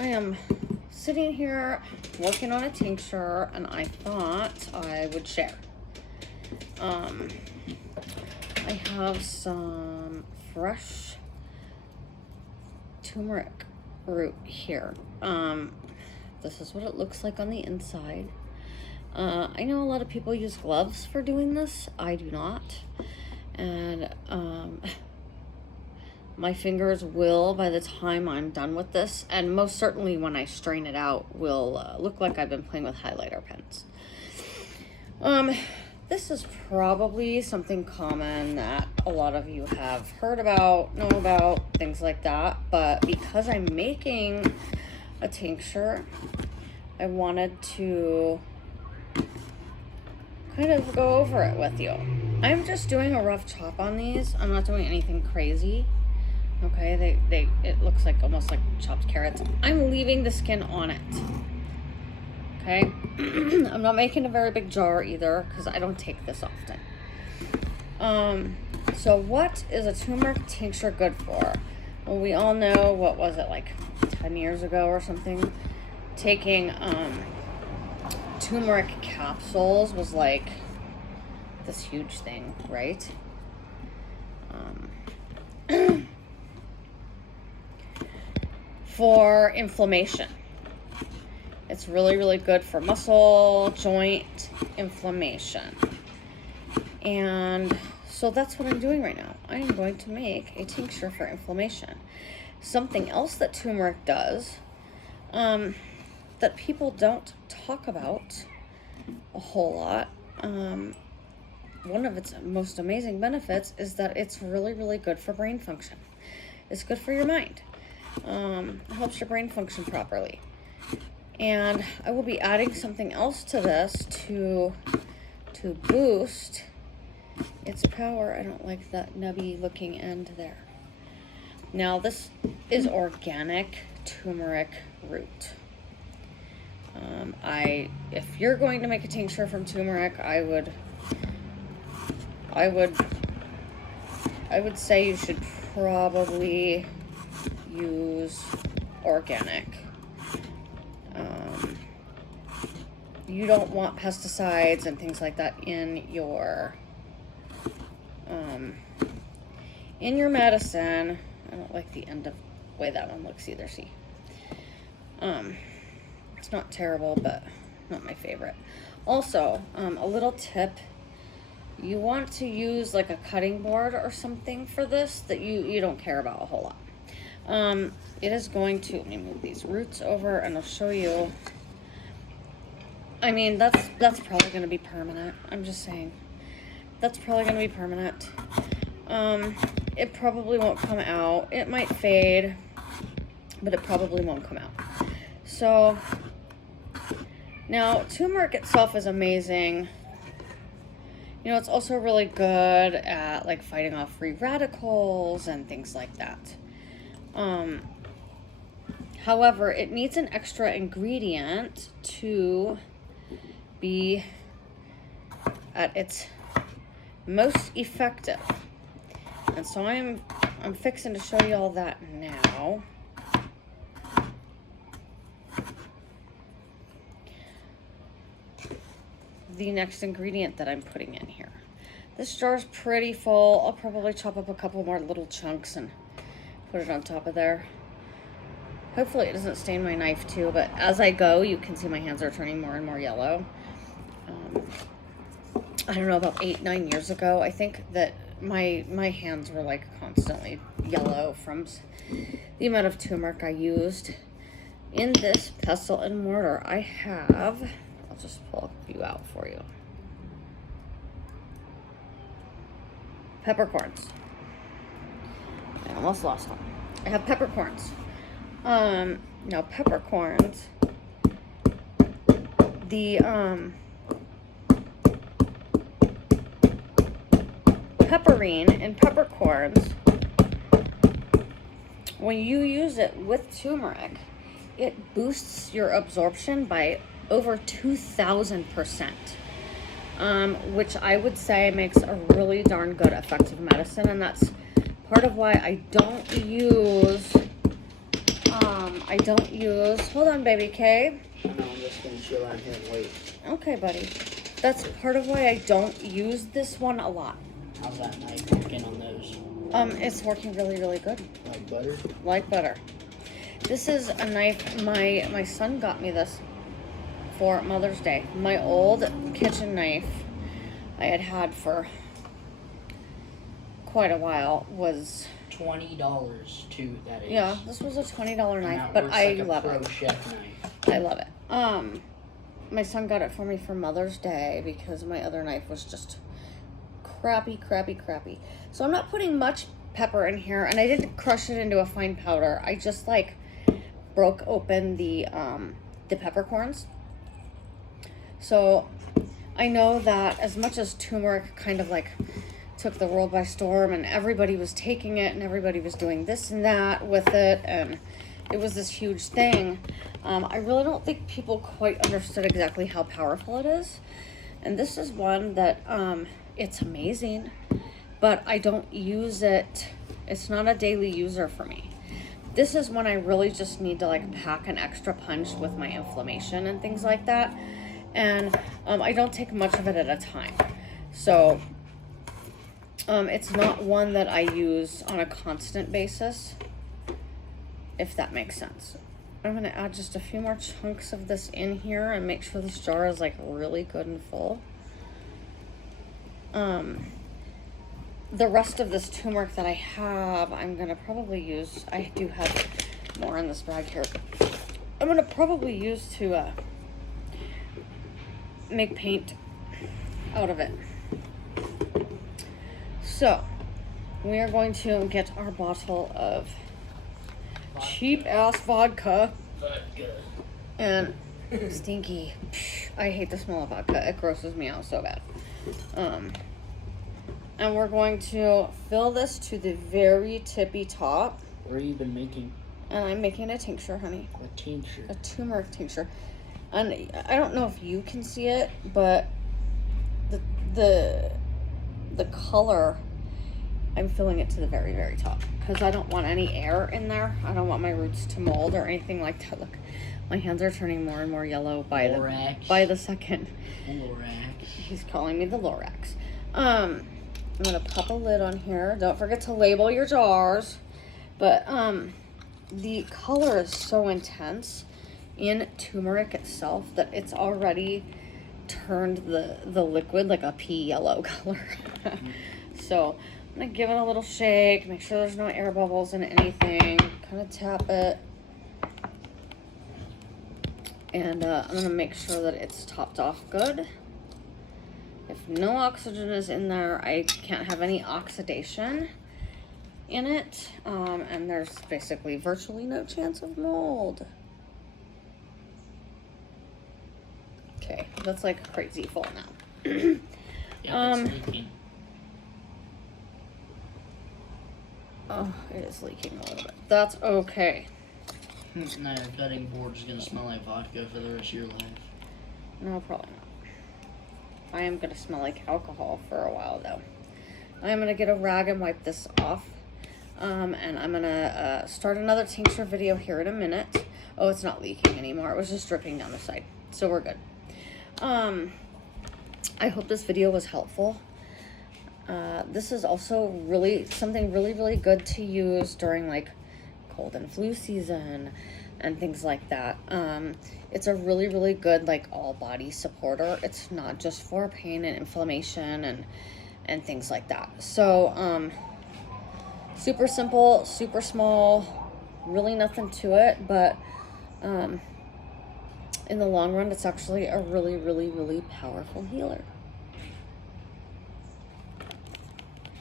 I am sitting here working on a tincture, and I thought I would share. I have some fresh turmeric root here. This is what it looks like on the inside. I know a lot of people use gloves for doing this. I do not. And my fingers will, by the time I'm done with this, and most certainly when I strain it out, will look like I've been playing with highlighter pens. This is probably something common that a lot of you have heard about, know about, things like that. But because I'm making a tincture, I wanted to kind of go over it with you. I'm just doing a rough chop on these. I'm not doing anything crazy. Okay, it looks like almost like chopped carrots. I'm leaving the skin on it. Okay, I'm not making a very big jar either because I don't take this often. So what is a turmeric tincture good for? Well, we all know, what was it, like 10 years ago or something? Taking turmeric capsules was like this huge thing, right? For inflammation. It's really, really good for muscle, joint inflammation. And so that's what I'm doing right now. I am going to make a tincture for inflammation. Something else that turmeric does, that people don't talk about a whole lot, one of its most amazing benefits is that it's really, really good for brain function. It's good for your mind. It helps your brain function properly. And I will be adding something else to this to boost its power. I don't like that nubby looking end there. Now this is organic turmeric root. If you're going to make a tincture from turmeric, I would say you should probably use organic. You don't want pesticides and things like that in your medicine. I don't like the end of the way that one looks either. See, it's not terrible, but not my favorite. Also, a little tip: you want to use like a cutting board or something for this that you don't care about a whole lot. It is going to, let me move these roots over and I'll show you. I mean, that's probably going to be permanent. I'm just saying. That's probably going to be permanent. It probably won't come out. It might fade, but it probably won't come out. So, now, turmeric itself is amazing. You know, it's also really good at, like, fighting off free radicals and things like that. However, it needs an extra ingredient to be at its most effective. And so I'm fixing to show you all that now. The next ingredient that I'm putting in here. This jar's pretty full. I'll probably chop up a couple more little chunks and put it on top of there. Hopefully it doesn't stain my knife too, but as I go, you can see my hands are turning more and more yellow. I don't know, about 8-9 years ago, I think that my hands were like constantly yellow from the amount of turmeric I used. In this pestle and mortar, I have, I'll just pull a few out for you. Peppercorns. I almost lost one. I have peppercorns. Now peppercorns, the pepperine in peppercorns, when you use it with turmeric, it boosts your absorption by over 2,000%, which I would say makes a really darn good effective medicine, and that's part of why I don't use I don't use, hold on, baby K. No, I'm just gonna chill out here and wait. Okay, buddy. That's part of why I don't use this one a lot. How's that knife working on those? It's working really, really good. Like butter? Like butter. This is a knife, my son got me this for Mother's Day. My old kitchen knife I had for quite a while was $20 too, that is. Yeah, this was a $20 knife, that but works I like a love pro it. chef knife. I love it. My son got it for me for Mother's Day because my other knife was just crappy. So I'm not putting much pepper in here, and I didn't crush it into a fine powder. I just like broke open the peppercorns. So I know that as much as turmeric kind of like took the world by storm and everybody was taking it and everybody was doing this and that with it and it was this huge thing, I really don't think people quite understood exactly how powerful it is. And this is one that it's amazing, but I don't use it. It's not a daily user for me. This is when I really just need to like pack an extra punch with my inflammation and things like that. And I don't take much of it at a time. So it's not one that I use on a constant basis, if that makes sense. I'm going to add just a few more chunks of this in here and make sure this jar is like really good and full. The rest of this turmeric that I have, I'm going to probably use, I do have more in this bag here. I'm going to probably use to make paint out of it. So, we are going to get our bottle of cheap ass vodka. And stinky. I hate the smell of vodka. It grosses me out so bad. And we're going to fill this to the very tippy top. What are you been making? And I'm making a tincture, honey. A tincture. A turmeric tincture. And I don't know if you can see it, but the color, I'm filling it to the very, very top because I don't want any air in there. I don't want my roots to mold or anything like that. Look, my hands are turning more and more yellow by the second. Lorax. He's calling me the Lorax. I'm gonna pop a lid on here. Don't forget to label your jars. But the color is so intense in turmeric itself that it's already turned the liquid like a pea yellow color. So I'm gonna give it a little shake, make sure there's no air bubbles in anything, kind of tap it, and I'm gonna make sure that it's topped off good. If no oxygen is in there, I can't have any oxidation in it, and there's basically virtually no chance of mold. Okay, that's like crazy full now. Yeah, it's leaking. Oh, it is leaking a little bit. That's okay. Now your cutting board is gonna smell like vodka for the rest of your life. No, probably not. I am gonna smell like alcohol for a while though. I'm gonna get a rag and wipe this off. And I'm gonna start another tincture video here in a minute. Oh, it's not leaking anymore. It was just dripping down the side. So we're good. I hope this video was helpful. This is also really something really good to use during like cold and flu season and things like that. It's a really good like all body supporter. It's not just for pain and inflammation and things like that. So super simple, super small, really nothing to it, but in the long run it's actually a really powerful healer.